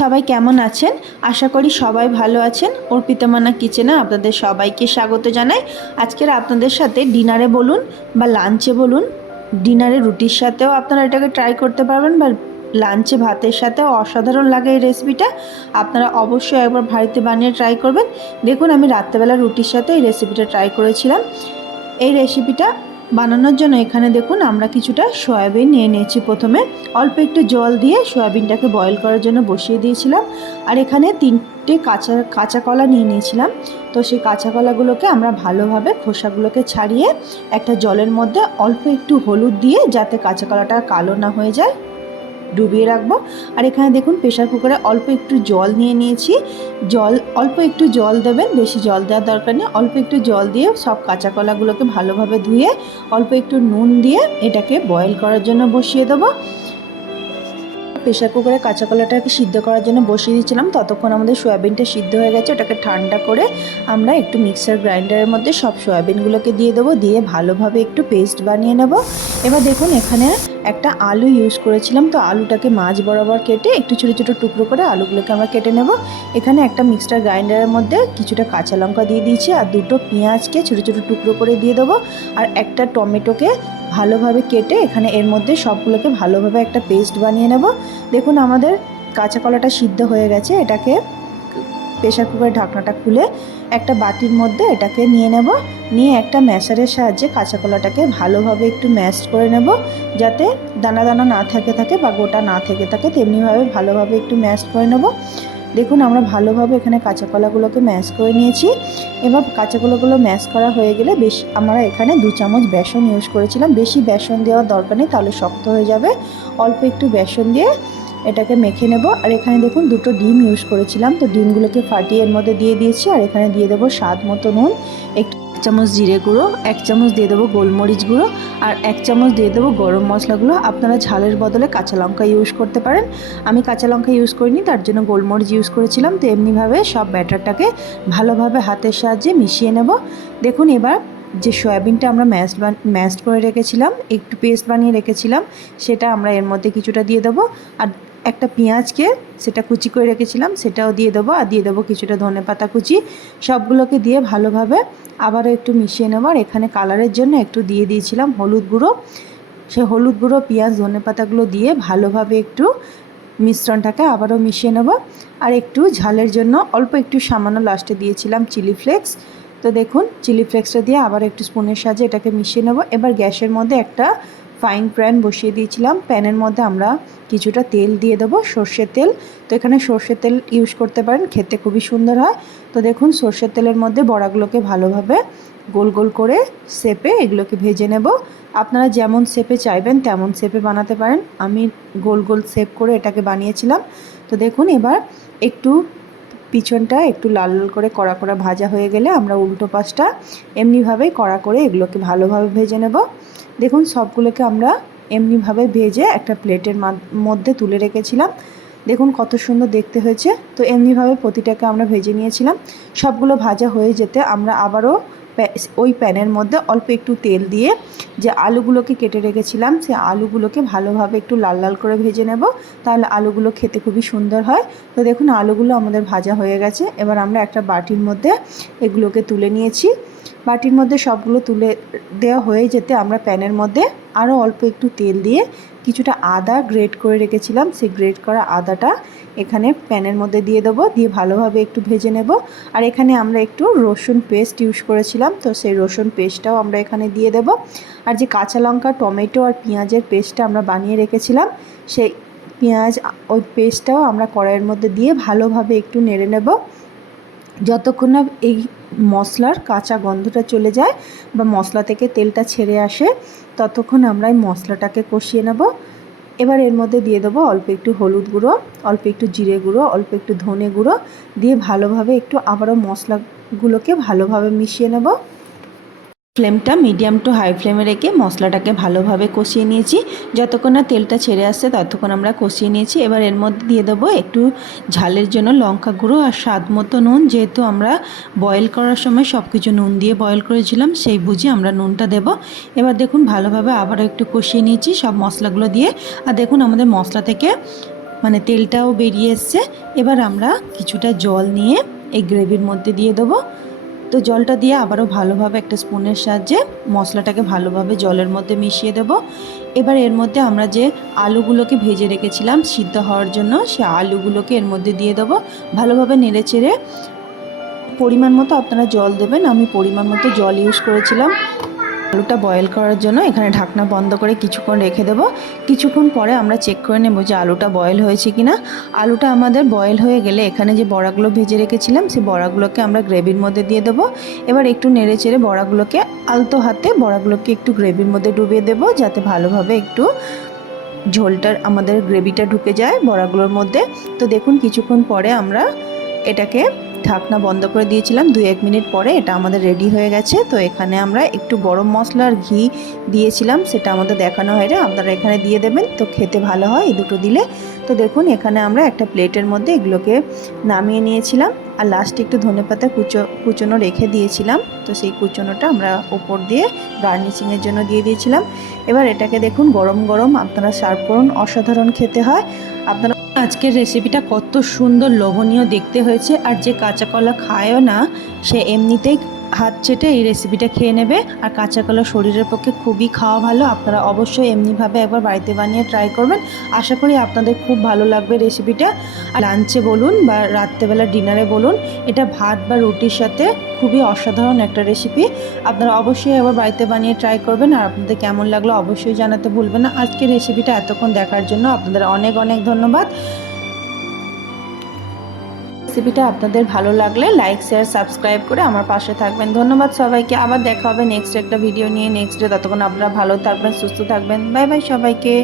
সবাই কেমন আছেন? আশা করি সবাই ভালো আছেন। অর্পিতমানা কিচেনে আপনাদের সবাইকে স্বাগত জানাই। আজকের আপনাদের সাথে ডিনারে বলুন বা লাঞ্চে বলুন, ডিনারে রুটির সাথেও আপনারা এটাকে ট্রাই করতে পারবেন বা লাঞ্চে ভাতের সাথেও অসাধারণ লাগে এই রেসিপিটা আপনারা অবশ্যই একবার বাড়িতে বানিয়ে ট্রাই করবেন। দেখুন আমি রাত্রেবেলা রুটির সাথে এই রেসিপিটা ট্রাই করেছিলাম। এই রেসিপিটা বানানোর জন্য এখানে দেখুন আমরা কিছুটা সয়াবিন নিয়ে নিয়েছি প্রথমে। অল্প একটু জল দিয়ে সয়াবিনটাকে বয়েল করার জন্য বসিয়ে দিয়েছিলাম। আর এখানে তিনটে কাঁচা কাঁচা কলা নিয়ে নিয়েছিলাম। তো সেই কাঁচা কলাগুলোকে আমরা ভালোভাবে খোসাগুলোকে ছাড়িয়ে একটা জলের মধ্যে অল্প একটু হলুদ দিয়ে যাতে কাঁচা কলাটা কালো না হয়ে যায়। ডুবিয়ে রাখব। আর এখানে দেখুন প্রেশার কুকারে অল্প একটু জল নিয়ে নিয়েছি। জল, অল্প একটু জল দেবেন, বেশি জল দেওয়ার দরকার নেই। অল্প একটু জল দিয়ে সব কাঁচা কলাগুলোকে ভালোভাবে ধুয়ে, অল্প একটু নুন দিয়ে এটাকে বয়েল করার জন্য বসিয়ে দেবো। প্রেশার কুকারে কাঁচা কলাটাকে সিদ্ধ করার জন্য বসিয়ে দিয়েছিলাম। ততক্ষণ আমাদের সয়াবিনটা সিদ্ধ হয়ে গেছে। ওটাকে ঠান্ডা করে আমরা একটু মিক্সার গ্রাইন্ডারের মধ্যে সব সয়াবিনগুলোকে দিয়ে দেবো। দিয়ে ভালোভাবে একটু পেস্ট বানিয়ে নেব। এবার দেখুন, এখানে একটা আলু ইউজ করেছিলাম। তো আলুটাকে মাছ বরাবর কেটে একটু ছোটো ছোটো টুকরো করে আলুগুলোকে আমরা কেটে নেব। এখানে একটা মিক্সচার গ্রাইন্ডারের মধ্যে কিছুটা কাঁচা লঙ্কা দিয়ে দিয়েছি। আর দুটো পেঁয়াজকে ছোটো ছোটো টুকরো করে দিয়ে দেবো। আর একটা টমেটোকে ভালোভাবে কেটে এখানে এর মধ্যে সবগুলোকে ভালোভাবে একটা পেস্ট বানিয়ে নেব। দেখুন আমাদের কাঁচা কলাটা সিদ্ধ হয়ে গেছে, এটাকে প্রেশার কুকারের ঢাকনাটা খুলে একটা বাটির মধ্যে এটাকে নিয়ে নেব। নিয়ে একটা ম্যাশারের সাহায্যে কাঁচা কলাটাকে ভালোভাবে একটু ম্যাশ করে নেব, যাতে দানা দানা না থাকে থাকে বা গোটা না থেকে থাকে, তেমনিভাবে ভালোভাবে একটু ম্যাশ করে নেব। দেখুন, আমরা ভালোভাবে এখানে কাঁচা কলাগুলোকে ম্যাশ করে নিয়েছি। এবার কাঁচা কলাগুলো ম্যাশ করা হয়ে গেলে বেশ আমরা এখানে দু চামচ বেসন ইউজ করেছিলাম। বেশি বেসন দেওয়ার দরকার নেই, তাহলে শক্ত হয়ে যাবে। অল্প একটু বেসন দিয়ে এটাকে মেখে নেব। আর এখানে দেখুন, দুটো ডিম ইউজ করেছিলাম। তো ডিমগুলোকে ফাটিয়ে এর মধ্যে দিয়ে দিয়েছি। আর এখানে দিয়ে দেবো স্বাদ মতো নুন। একটু এক চামচ জিরে গুঁড়ো, এক চামচ দিয়ে দেবো গোলমরিচ গুঁড়ো আর এক চামচ দিয়ে দেবো গরম মশলাগুলো আপনারা ঝালের বদলে কাঁচা লঙ্কা ইউজ করতে পারেন। আমি কাঁচা লঙ্কা ইউজ করিনি, তার জন্য গোলমরিচ ইউজ করেছিলাম। তো এমনিভাবে সব ব্যাটারটাকে ভালোভাবে হাতের সাহায্যে মিশিয়ে নেব। দেখুন এবার যে সয়াবিনটা আমরা ম্যাশ ম্যাশড করে রেখেছিলাম, একটু পেস্ট বানিয়ে রেখেছিলাম, সেটা আমরা এর মধ্যে কিছুটা দিয়ে দেবো। আর একটা পেঁয়াজকে সেটা কুচি করে রেখেছিলাম, সেটাও দিয়ে দেবো আর দিয়ে দেবো কিছুটা ধনে পাতা কুচি। সবগুলোকে দিয়ে ভালোভাবে আবারও একটু মিশিয়ে নেব আর এখানে কালারের জন্য একটু দিয়ে দিয়েছিলাম হলুদ গুঁড়ো। সে হলুদ গুঁড়ো, পেঁয়াজ, ধনে পাতাগুলো দিয়ে ভালোভাবে একটু মিশ্রণটাকে আবারও মিশিয়ে নেব। আর একটু ঝালের জন্য অল্প একটু সামান্য লাস্টে দিয়েছিলাম চিলি ফ্লেক্স। তো দেখুন, চিলি ফ্লেক্সটা দিয়ে আবার একটু স্পুনের সাহায্যে এটাকে মিশিয়ে নেব। এবার গ্যাসের মধ্যে একটা ফ্রাইং প্যান বসিয়ে দিয়েছিলাম। প্যানের মধ্যে আমরা কিছুটা তেল দিয়ে দেবো, সর্ষের তেল। তো এখানে সর্ষের তেল ইউজ করতে পারেন, খেতে খুবই সুন্দর হয়। তো দেখুন, সর্ষের তেলের মধ্যে বড়াগুলোকে ভালোভাবে গোল গোল করে সেপে এগুলোকে ভেজে নেব। আপনারা যেমন সেপে চাইবেন, তেমন সেপে বানাতে পারেন। আমি গোল গোল সেপ করে এটাকে বানিয়েছিলাম। তো দেখুন, এবার একটু পিছনটা একটু লাল লাল করে কড়া কড়া ভাজা হয়ে গেলে আমরা উল্টো পাশটা এমনিভাবেই কড়া করে এগুলোকে ভালোভাবে ভেজে নেব। দেখুন, সবগুলোকে আমরা এমনিভাবে ভেজে একটা প্লেটের মধ্যে তুলে রেখেছিলাম। দেখুন, কত সুন্দর দেখতে হয়েছে। তো এমনিভাবে প্রতিটাকে আমরা ভেজে নিয়েছিলাম। সবগুলো ভাজা হয়ে যেতে আমরা আবারও ওই প্যানের মধ্যে অল্প একটু তেল দিয়ে যে আলুগুলোকে কেটে রেখেছিলাম, সে আলুগুলোকে ভালোভাবে একটু লাল লাল করে ভেজে নেব। তাহলে আলুগুলো খেতে খুবই সুন্দর হয়। তো দেখুন, আলুগুলো আমাদের ভাজা হয়ে গেছে। এবার আমরা একটা বাটির মধ্যে এগুলোকে তুলে নিয়েছি। বাটির মধ্যে সবগুলো তুলে দেওয়া হয়ে যেতে আমরা প্যানের মধ্যে আরও অল্প একটু তেল দিয়ে কিছুটা আদা গ্রেট করে রেখেছিলাম। সেই গ্রেট করা আদাটা এখানে প্যানের মধ্যে দিয়ে দেবো, দিয়ে ভালোভাবে একটু ভেজে নেব। আর এখানে আমরা একটু রসুন পেস্ট ইউজ করেছিলাম, তো সেই রসুন পেস্টটাও আমরা এখানে দিয়ে দেব। আর যে কাঁচা লঙ্কা, টমেটো আর পেঁয়াজের পেস্টটা আমরা বানিয়ে রেখেছিলাম, সেই পেঁয়াজ, ওই পেস্টটাও আমরা কড়াইয়ের মধ্যে দিয়ে ভালোভাবে একটু নেড়ে নেব। যতক্ষণ না এই মশলার কাঁচা গন্ধটা চলে যায় বা মশলা থেকে তেলটা ছেড়ে আসে, ততক্ষণ আমরা এই মশলাটাকে কষিয়ে নেব। এবার এর মধ্যে দিয়ে দেবো অল্প একটু হলুদ গুঁড়ো, অল্প একটু জিরে গুঁড়ো, অল্প একটু ধনে গুঁড়ো, দিয়ে ভালোভাবে একটু আবারও মশলাগুলোকে ভালোভাবে মিশিয়ে নেব। ফ্লেমটা মিডিয়াম টু হাই ফ্লেমে রেখে মশলাটাকে ভালোভাবে কষিয়ে নিয়েছি। যতক্ষণ না তেলটা ছেড়ে আসছে, ততক্ষণ আমরা কষিয়ে নিয়েছি। এবার এর মধ্যে দিয়ে দেবো একটু ঝালের জন্য লঙ্কা গুঁড়ো আর স্বাদ মতো নুন। যেহেতু আমরা বয়েল করার সময় সব কিছু নুন দিয়ে বয়েল করেছিলাম, সেই বুঝে আমরা নুনটা দেব। এবার দেখুন, ভালোভাবে আবারও একটু কষিয়ে নিয়েছি সব মশলাগুলো দিয়ে। আর দেখুন, আমাদের মশলা থেকে মানে তেলটাও বেরিয়ে এসছে। এবার আমরা কিছুটা জল নিয়ে এই গ্রেভির মধ্যে দিয়ে দেবো। তো জলটা দিয়ে আবারও ভালোভাবে একটা স্পুনের সাহায্যে মশলাটাকে ভালোভাবে জলের মধ্যে মিশিয়ে দেব। এবার এর মধ্যে আমরা যে আলুগুলোকে ভেজে রেখেছিলাম সিদ্ধ হওয়ার জন্য, সে আলুগুলোকে এর মধ্যে দিয়ে দেবো। ভালোভাবে নেড়ে চেড়ে, পরিমাণ মতো আপনারা জল দেবেন। আমি পরিমাণ মতো জল ইউজ করেছিলাম। আলুটা বয়েল করার জন্য এখানে ঢাকনা বন্ধ করে কিছুক্ষণ রেখে দেবো। কিছুক্ষণ পরে আমরা চেক করে নেব যে আলুটা বয়েল হয়েছে কি না আলুটা আমাদের বয়েল হয়ে গেলে এখানে যে বড়াগুলো ভেজে রেখেছিলাম, সেই বড়াগুলোকে আমরা গ্রেভির মধ্যে দিয়ে দেবো। এবার একটু নেড়ে চেড়ে বড়াগুলোকে, আলতো হাতে বড়াগুলোকে একটু গ্রেভির মধ্যে ডুবিয়ে দেবো, যাতে ভালোভাবে একটু ঝোলটার আমাদের গ্রেভিটা ঢুকে যায় বড়াগুলোর মধ্যে। তো দেখুন, কিছুক্ষণ পরে আমরা এটাকে ঢাকনা বন্ধ করে দিয়েছিলাম। দুই এক মিনিট পরে এটা আমাদের রেডি হয়ে গেছে। তো এখানে আমরা একটু গরম মশলা আর ঘি দিয়েছিলাম। সেটা আমাদের দেখানো হয়নি। আপনারা এখানে দিয়ে দেবেন। তো খেতে ভালো হয় এই দুটো দিলে। তো দেখুন, এখানে আমরা একটা প্লেটের মধ্যে এগুলোকে নামিয়ে নিয়েছিলাম। আর লাস্টে একটু ধনেপাতা কুচো, কুচনো রেখে দিয়েছিলাম। তো সেই কুচনোটা আমরা ওপর দিয়ে গার্নিশিংয়ের জন্য দিয়ে দিয়েছিলাম। এবার এটাকে দেখুন, গরম গরম আপনারা সার্ভ করুন। অসাধারণ খেতে হয়। আপনারা আজকের রেসিপিটা কত সুন্দর, লোভনীয় দেখতে হয়েছে। আর যে কাঁচা কলা খায়ও না, সে এমনিতেই হাত চেটে এই রেসিপিটা খেয়ে নেবে। আর কাঁচা কলা শরীরের পক্ষে খুবই খাওয়া ভালো। আপনারা অবশ্যই এমনিভাবে একবার বাড়িতে বানিয়ে ট্রাই করবেন। আশা করি আপনাদের খুব ভালো লাগবে রেসিপিটা আর লাঞ্চে বলুন বা রাত্রেবেলা ডিনারে বলুন, এটা ভাত বা রুটির সাথে খুবই অসাধারণ একটা রেসিপি আপনারা অবশ্যই একবার বাড়িতে বানিয়ে ট্রাই করবেন। আর আপনাদের কেমন লাগল অবশ্যই জানাতে ভুলবেন না। আজকের রেসিপিটা এতক্ষণ দেখার জন্য আপনাদের অনেক অনেক ধন্যবাদ। রেসিপিটা আপনাদের ভালো লাগলে লাইক শেয়ার সাবস্ক্রাইব করে আমার পাশে থাকবেন। ধন্যবাদ সবাইকে। আবার দেখা হবে নেক্সট একটা ভিডিও নিয়ে। নেক্সট ডে ততক্ষণ আপনারা ভালো থাকবেন, সুস্থ থাকবেন। বাই বাই সবাইকে।